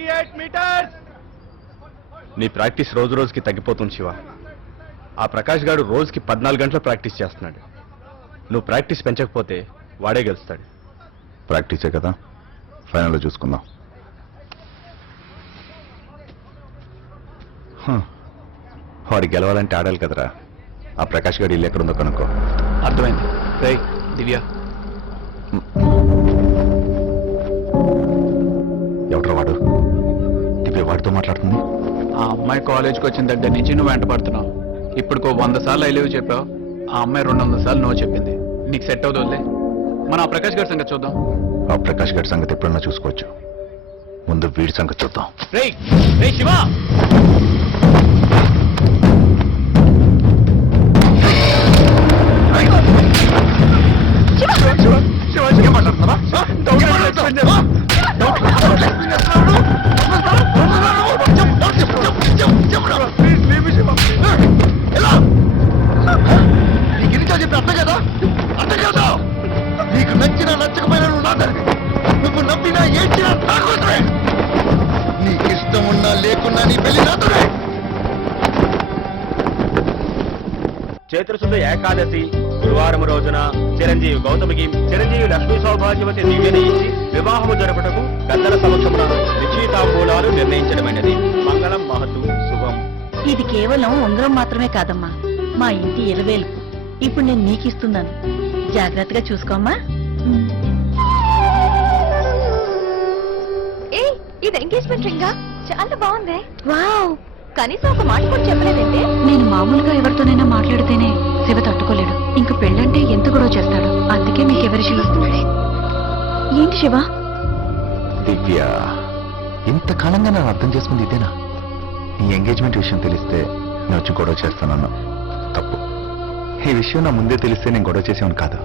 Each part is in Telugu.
38 meters. నీ ప్రాక్టీస్ రోజు రోజుకి తగ్గిపోతుంది శివ. ఆ ప్రకాష్ గారు రోజుకి 14 గంటలు ప్రాక్టీస్ చేస్తున్నాడు. నువ్వు ప్రాక్టీస్ పెంచకపోతే వాడే గెలుస్తాడు. ప్రాక్టీసే కదా, ఫైనల్లో చూసుకుందాం. వాడు గెలవాలంటే ఆడాలి కదరా. ఆ ప్రకాష్ గారు ఇల్లు ఎక్కడుందో కనుక్కో. అర్థమైంది. రేయ్ దివ్య, ఎవట్రా వాడు? దివ్య వాడితో మాట్లాడుతుంది. ఆ అమ్మాయి కాలేజ్కి వచ్చిన దగ్గర నుంచి నువ్వు వెంట పడుతున్నావు. ఇప్పుడు 100 సార్లు ఐ లవ్ యూ చెప్పావు. ఆ అమ్మాయి 200 సార్లు నో చెప్పింది. నీకు సెట్ అవుతుందిలే. మనం ఆ ప్రకాష్ గారి సంగతి చూద్దాం. ఆ ప్రకాష్ గారి సంగతి ఎప్పుడన్నా చూసుకోవచ్చు, ముందు వీడి సంగతి చూద్దాం. రేయ్ రేయ్ శివ, నీకు నచ్చినా నచ్చకపోయినా నువ్వు నాదరివి. నువ్వు నమ్మినా ఏడ్చినా తాగుతావే. నీకు ఇష్టం ఉన్నా లేకున్నా నీ పెళ్లి నాతోనే. చైత్రశుద్ధ ఏకాదశి గురువారం రోజున చిరంజీవి గౌతమికి చిరంజీవి లక్ష్మీ సౌభాగ్యవతి దివ్యని ఇచ్చి వివాహము జరుపుటకు పెద్దల సమక్షమున నిశ్చితాంబూలాలు నిర్ణయించడమైనది. మంగళం మహతు శుభం. ఇది కేవలం ఉంగరం మాత్రమే కాదమ్మా, మా ఇంటి ఇరవేలుపు. ఇప్పుడు నేను నీకు ఇస్తున్నాను, జాగ్రత్తగా చూసుకోమ్మా. ఇది ఎంగేజ్మెంట్ రింగా? చాలా బాగుంది. వావ్, కనీసం ఒక మాట కూడా చెప్పలేదంటే. నేను మామూలుగా ఎవరితోనైనా మాట్లాడితేనే శివ తట్టుకోలేడు. ఇంక పెళ్ళంటే ఎంత గొడవ చేస్తాడు. అందుకే మీకు ఎవరిషిలో ఏంటి శివ? దివ్య, ఇంతకాలంగా నేను అర్థం చేసుకుంది ఇదేనా? నీ ఎంగేజ్మెంట్ విషయం తెలిస్తే నేను వచ్చి గొడవ చేస్తానన్నా తప్పు. ఈ విషయం నా ముందే తెలిస్తే నేను గొడవ చేసేవాను కాదు.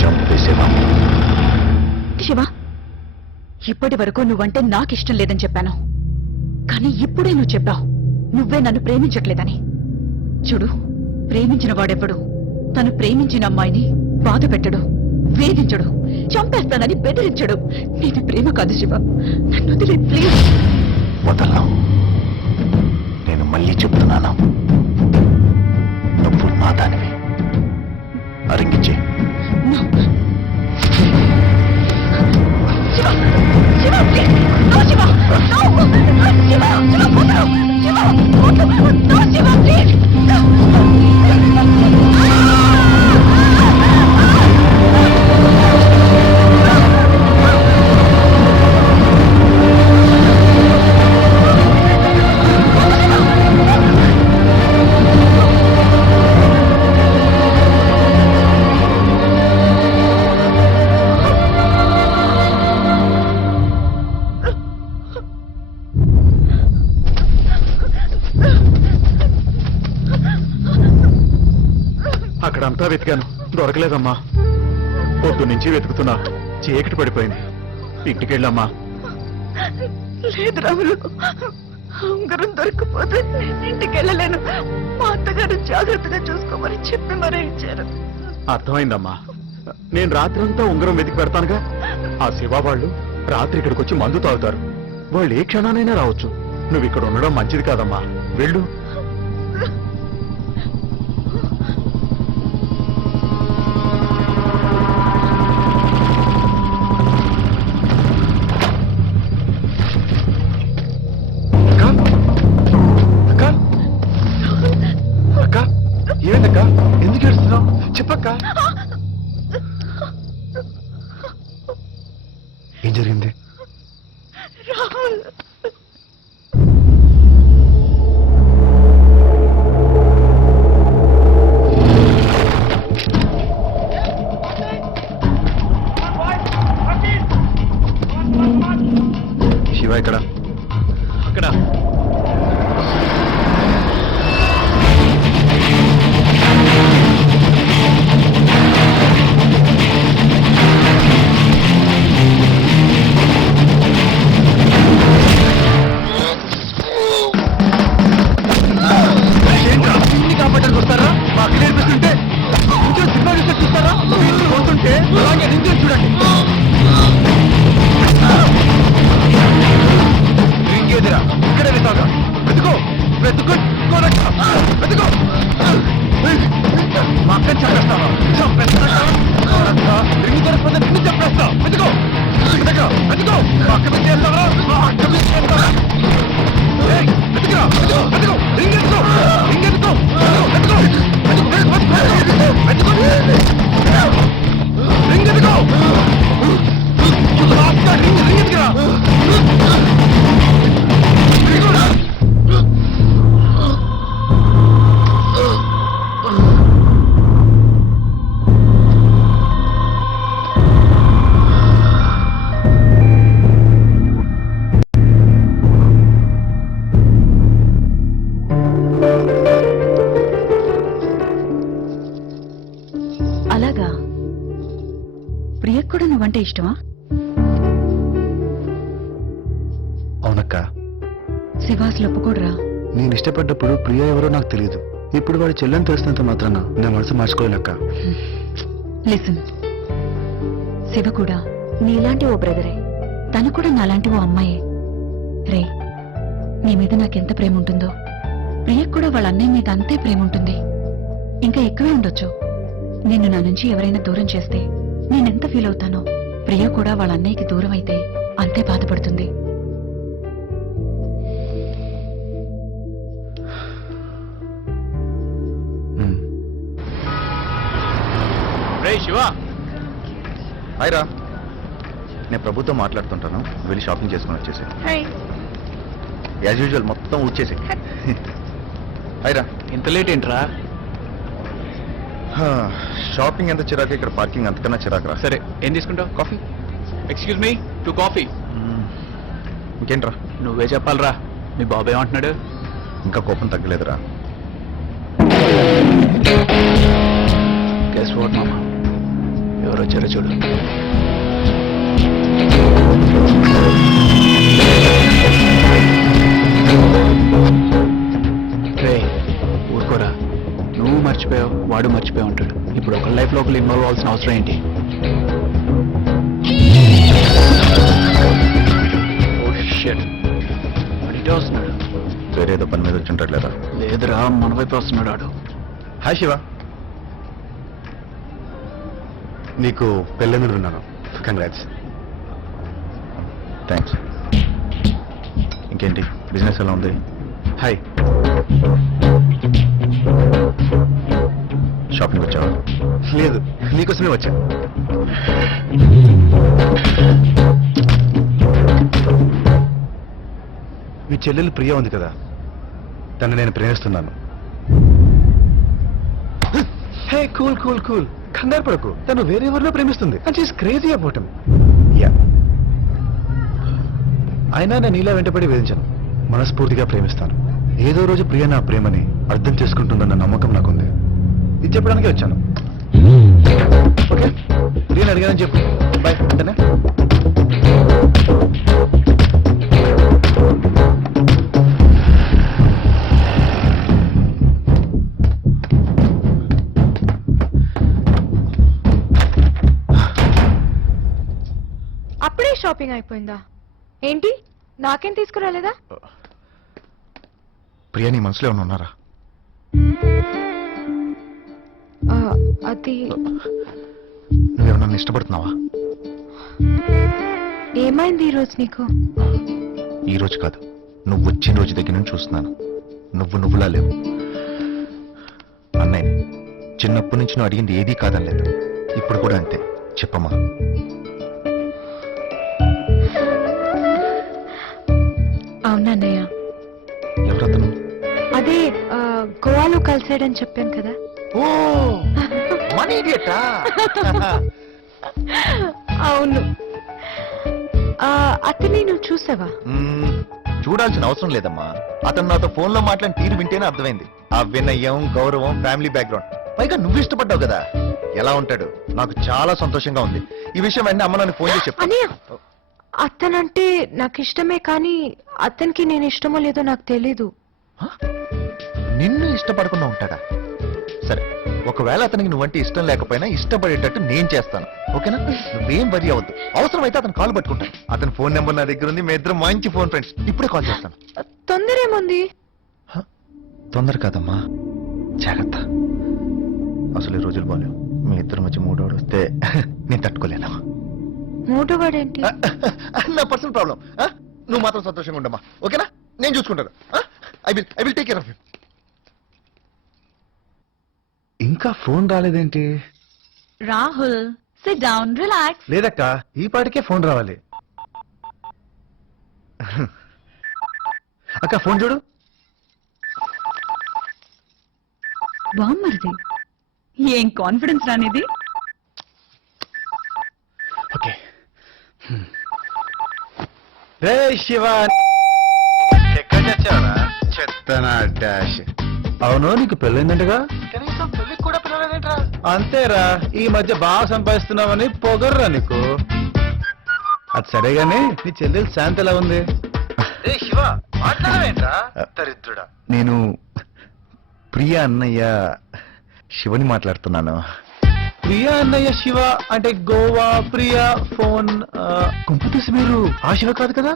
చంపేసేవా? శివ, ఇప్పటి వరకు నువ్వంటే నాకిష్టం లేదని చెప్పాను, కానీ ఇప్పుడే నువ్వు చెప్పావు నువ్వే నన్ను ప్రేమించట్లేదని. చూడు, ప్రేమించిన వాడెవ్వడు తను ప్రేమించిన అమ్మాయిని బాధ పెట్టడు, వేధించడు, చంపేస్తానని బెదిరించడు. నీది ప్రేమ కాదు శివ, నన్ను వదిలే ప్లీజ్. వదలను. నేను మళ్ళీ చెప్తున్నాను, నువ్వు నా దానివి. అరింగిచ్చే. Shiva, Shiva, please. No Shiva, no. Shiva, Shiva, వదలు. శివ, వదలు. No Shiva, please. అక్కడంతా వెతికాను, దొరకలేదమ్మా. పొద్దు నుంచి వెతుకుతున్నా, చీకటి పడిపోయింది. ఇంటికెళ్ళమ్మా. లేదు రాములు, ఉంగరం దొరికిపోతే ఇంటికి వెళ్ళలేను. మా అత్తగారు జాగ్రత్తగా చూసుకోమని చెప్పి మరీ ఇచ్చారు. అర్థమైందమ్మా. నేను రాత్రంతా ఉంగరం వెతికి పెడతానుగా. ఆ శివ వాళ్ళు రాత్రి ఇక్కడికి వచ్చి మందు తాగుతారు. వాళ్ళు ఏ క్షణానైనా రావచ్చు. నువ్వు ఇక్కడ ఉండడం మంచిది కాదమ్మా, వెళ్ళు. ఏమైందక్క? ఎందుకు ఏడుస్తున్నావు? చెప్పక్క. ఏం జరిగింది? రాహుల్, శివ ఇక్కడ. అక్కడ కాపాడడానికి వస్తారా? మా అక్కడ నేర్పిస్తుంటే ఇంట్లో సినిమా చూస్తే చూస్తారా? వస్తుంటే అలాగే నించొని చూడండి. ఎత్తుకో అక్కడ చేస్తావా అక్కడ చేస్తావా ఎత్తుకురా ఎత్తుకో రింగ్ ఎత్తుకో రింగ్ ఎత్తుకో ఎత్తుకో ఎత్తుకో రింగ్ ఎత్తుకో రింగ్ ఎత్తుకురా అలాగా ప్రియకు కూడా నువ్వంటే ఇష్టమా? అవునక్క శివాసులు ఒప్పుకోడురా. నేను ఇష్టపడ్డప్పుడు ప్రియ ఎవరో నాకు తెలియదు. ఇప్పుడు వాడి చెల్లెని తెలిసినంత మాత్రాన నా మనసు మార్చుకోలేక. లిసన్, శివ కూడా నీలాంటి ఓ బ్రదరే, తను కూడా నాలాంటి ఓ అమ్మాయే. రే, నీ మీద నాకెంత ప్రేమ ఉంటుందో ప్రియకు కూడా వాళ్ళ అన్నయ్య మీద అంతే ప్రేమ ఉంటుంది. ఇంకా ఎక్కువే ఉండొచ్చు. నిన్ను నా నుంచి ఎవరైనా దూరం చేస్తే నేనెంత ఫీల్ అవుతానో, ప్రియ కూడా వాళ్ళ అన్నయ్యకి దూరం అయితే అంతే బాధపడుతుంది. రే శివ, హాయ్ రా, నేను ప్రభుతో మాట్లాడుతుంటాను. వెళ్ళి షాపింగ్ చేసుకుని వచ్చేసి యాజ్ యూజువల్ మొత్తం ఊడ్చేసి. హాయ్ రా. ఇంత లేట్ ఏంట్రా? షాపింగ్ ఎంత చిరాకు, ఇక్కడ పార్కింగ్ అంతకన్నా చిరాకు రా. సరే, ఏం తీసుకుంటావు? కాఫీ? Excuse me, 2 coffee. ఇంకేంట్రా? నువ్వే చెప్పాలరా, మీ బాబు ఏమంటున్నాడు? ఇంకా కోపం తగ్గలేదురా. గెస్ వాట్ మామ, ఎవరు వచ్చారో చూడు. రే, ఊరుకోరా. నువ్వు మర్చిపోయావు, వాడు మర్చిపోయి ఉంటాడు. ఇప్పుడు ఒక లైఫ్ లో ఒకరు ఇన్వాల్వ్ అవ్వాల్సిన అవసరం ఏంటి? అడిటే వస్తున్నాడు. వేరేదో పని మీద వచ్చి ఉంటాడు లేదా? లేదురా, మన వైపు వస్తున్నాడు ఆడు. హాయ్ శివ, నీకు పెళ్ళని విన్నాను. కంగ్రాట్స్. థ్యాంక్స్. ఇంకేంటి, బిజినెస్ ఎలా ఉంది? హాయ్, షాపింగ్ వచ్చావా? లేదు, నీకోసమే వచ్చా. మీ చెల్లెలు ప్రియ ఉంది కదా, తను నేను ప్రేమిస్తున్నాను. హే, కూల్ కూల్ కూల్, కంగారు పడకు. తను వేరెవరిలో ప్రేమిస్తుంది. And she's crazy about him. Yeah, అయినా నేను ఇలా వెంటపడి వేధించాను. మనస్ఫూర్తిగా ప్రేమిస్తాను. ఏదో రోజు ప్రియ నా ప్రేమని అర్థం చేసుకుంటుందన్న నమ్మకం నాకుంది. ఇది చెప్పడానికి వచ్చాను. ఓకే, ప్రియని అడిగానని చెప్పు. బాయ్. అంతేనా? అప్పుడే షాపింగ్ అయిపోయిందా ఏంటి? నాకేం తీసుకురాలేదా? ప్రియ నీ మనసులో ఏమన్నా ఉన్నారా? అది నువ్వేమన్నా నన్ను ఇష్టపడుతున్నావా? ఏమైంది ఈరోజు నీకు? ఈ రోజు కాదు, నువ్వు వచ్చిన రోజు దగ్గర నుంచి చూస్తున్నాను. నువ్వులా లేవు. అన్నయ్య, చిన్నప్పటి నుంచి నువ్వు అడిగింది ఏదీ కాదనలేదు. ఇప్పుడు కూడా అంతే. చెప్పమ్మా. అవునన్నయ్య. ఎవరతను? అదే గోవాలో కలిసాడని చెప్పాను కదా. ఓ, మనీ ఇడియటా? అవును. అతన్ని నువ్వు చూసావా? చూడాల్సిన అవసరం లేదమ్మా. అతను నాతో ఫోన్ లో మాట్లాడిన తీరు వింటేనే అర్థమైంది. ఆ వినయం, గౌరవం, ఫ్యామిలీ బ్యాక్గ్రౌండ్, పైగా నువ్వు ఇష్టపడ్డావు కదా. ఎలా ఉంటాడు? నాకు చాలా సంతోషంగా ఉంది. ఈ విషయం అన్నీ అమ్మ నన్ను ఫోన్ చేసి చెప్పు. అన్నయ్య, అతనంటే నాకు ఇష్టమే, కానీ అతనికి నేను ఇష్టమో లేదో నాకు తెలీదు. నిన్ను ఇష్టపడకుండా ఉంటాడా? సరే, ఒకవేళ అతనికి నువ్వంటే ఇష్టం లేకపోయినా ఇష్టపడేటట్టు నేను చేస్తాను. ఓకేనా? నువ్వేం వరి అవ్వద్దు. అవసరమైతే అతను కాల్ పట్టుకుంటాను. అతని ఫోన్ నెంబర్ నా దగ్గర ఉంది. మీ ఇద్దరం మంచి ఫోన్ ఫ్రెండ్స్. ఇప్పుడే కాల్ చేస్తాను. తొందర ఏముంది? తొందర కాదమ్మా, జాగ్రత్త. అసలు ఈ రోజులు బాలేవు. మీ ఇద్దరు మధ్య మూడోడు వస్తే నేను తట్టుకోలేను. మూటవాడేంటి? నా పర్సనల్ ప్రాబ్లం. నువ్వు మాత్రం సంతోషంగా ఉండమ్మా, ఓకేనా? నేను చూసుకుంటాను. I will take care of you. ఇంకా ఫోన్ రాలేదేంటి? Rahul, sit down, relax. లేదక్క, ఈ పాటికే ఫోన్ రావాలి. అక్క ఫోన్ చూడు. బామ్మర్ది, ఏం కాన్ఫిడెన్స్ రానిది. ఓకే. రే శివ, ఎక్కడ చచ్చావరా? చెత్తనా డాష్. అవును, నీకు పెళ్ళైందంటగా? కనీసం పెళ్ళికి కూడా పిల్లలేదేంట్రా? అంతేరా, ఈ మధ్య బాగా సంపాదిస్తున్నావని పొగర్రా నీకు. అది సరేగాని నీ చెల్లెలు శాంతి ఎలా ఉంది? శివ, మాట్లాడవేంట్రా దరిద్రుడా. నేను ప్రియా అన్నయ్య శివని మాట్లాడుతున్నాను. ప్రియా అన్నయ్య శివ అంటే గోవా ప్రియా ఫోన్. కుంపతీసి మీరు ఆ శివ కాదు కదా?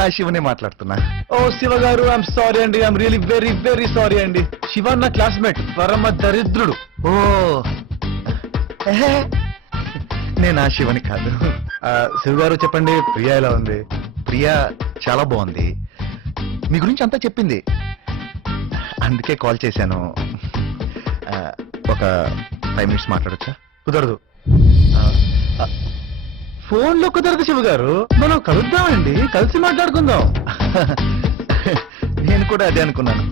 ఆ శివనే మాట్లాడుతున్నా. ఓ శివ గారు, ఐఎమ్ సారీ అండి, I'm really very very sorry అండి. శివ నా క్లాస్మేట్, పరమ దరిద్రుడు. ఓ నేను ఆ శివని కాదు. శివ గారు చెప్పండి, ప్రియా ఎలా ఉంది? ప్రియా చాలా బాగుంది, మీ గురించి అంతా చెప్పింది, అందుకే కాల్ చేశాను. ఒక 5 minutes మాట్లాడొచ్చా? కుదరదు. ఫోన్లో కుదరదు శివ గారు, మనం కలుద్దామండి, కలిసి మాట్లాడుకుందాం. నేను కూడా అదే అనుకున్నాను.